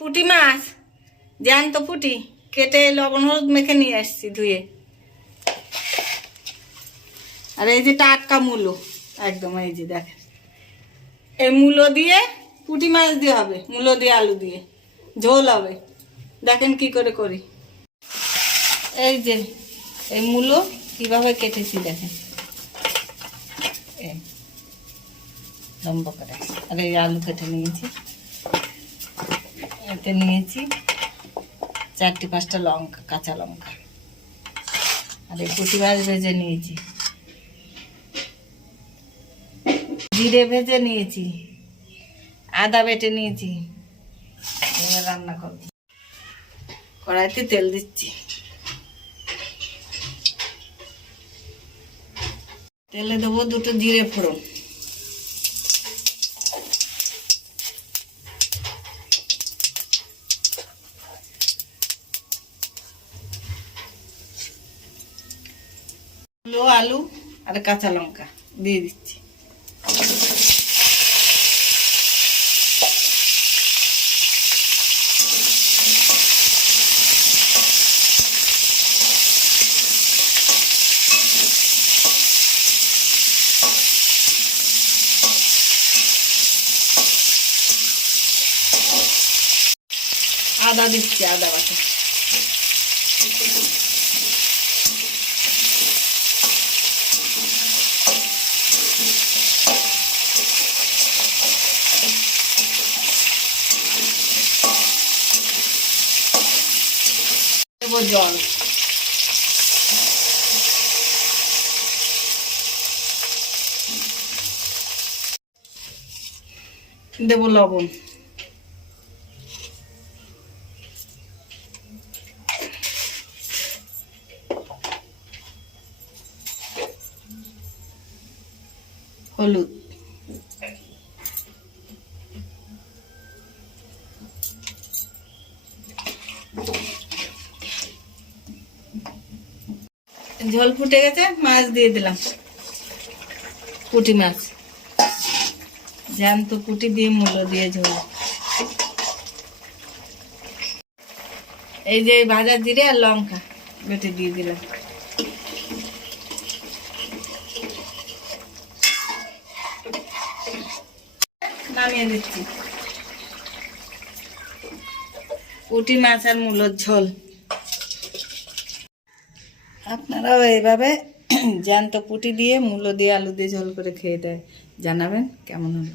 পুঁটি মাছ জ্যান্ত পুঁটি কেটে লবণ হলুদ মেখে নিয়ে আসছি ধুয়ে। আর এই যে টাটকা মূলো, একদম এই যে দেখেন, এই মূলো দিয়ে পুঁটি মাছ দিয়ে হবে, মূলো দিয়ে আলু দিয়ে ঝোল হবে। দেখেন কি করে করি। এই যে এই মূলো কিভাবে কেটেছি দেখেন, এই লম্বা করে। আর এই আলু কেটে নিয়েছি, এতে নিয়েছি 4-5টা লঙ্কা, কাঁচা লঙ্কা। আর এই পুঁটি মাছ ভেজে নিয়েছি, জিরে ভেজে নিয়েছি, আদা বেটে নিয়েছি। এবার রান্না করব। কড়াইতে তেল দিচ্ছি, তেলে দেবো 2টো জিরে ফোড়ন, আলু আর কাঁচা লঙ্কা দিয়ে দিচ্ছি। আদা দিচ্ছি, আদা বাটা। দেবো জল, দেবো লবণ, হলুদ, ঝোল ফুটে গেছে, মাছ দিয়ে দিলাম। পুঁটি মাছ জ্যান্ত পুঁটি দিয়ে মূলো দিয়ে ঝোল। এই যে ভাজা জিরে আর লঙ্কা বেটে দিয়ে দিলাম। নামিয়ে দিচ্ছি। পুঁটি মাছ আর মূলোর ঝোল। আপনারাও এইভাবে জ্যান্ত পুঁটি দিয়ে মূলো দিয়ে আলু দিয়ে ঝোল করে খেয়ে দেয়, জানাবেন কেমন হলো।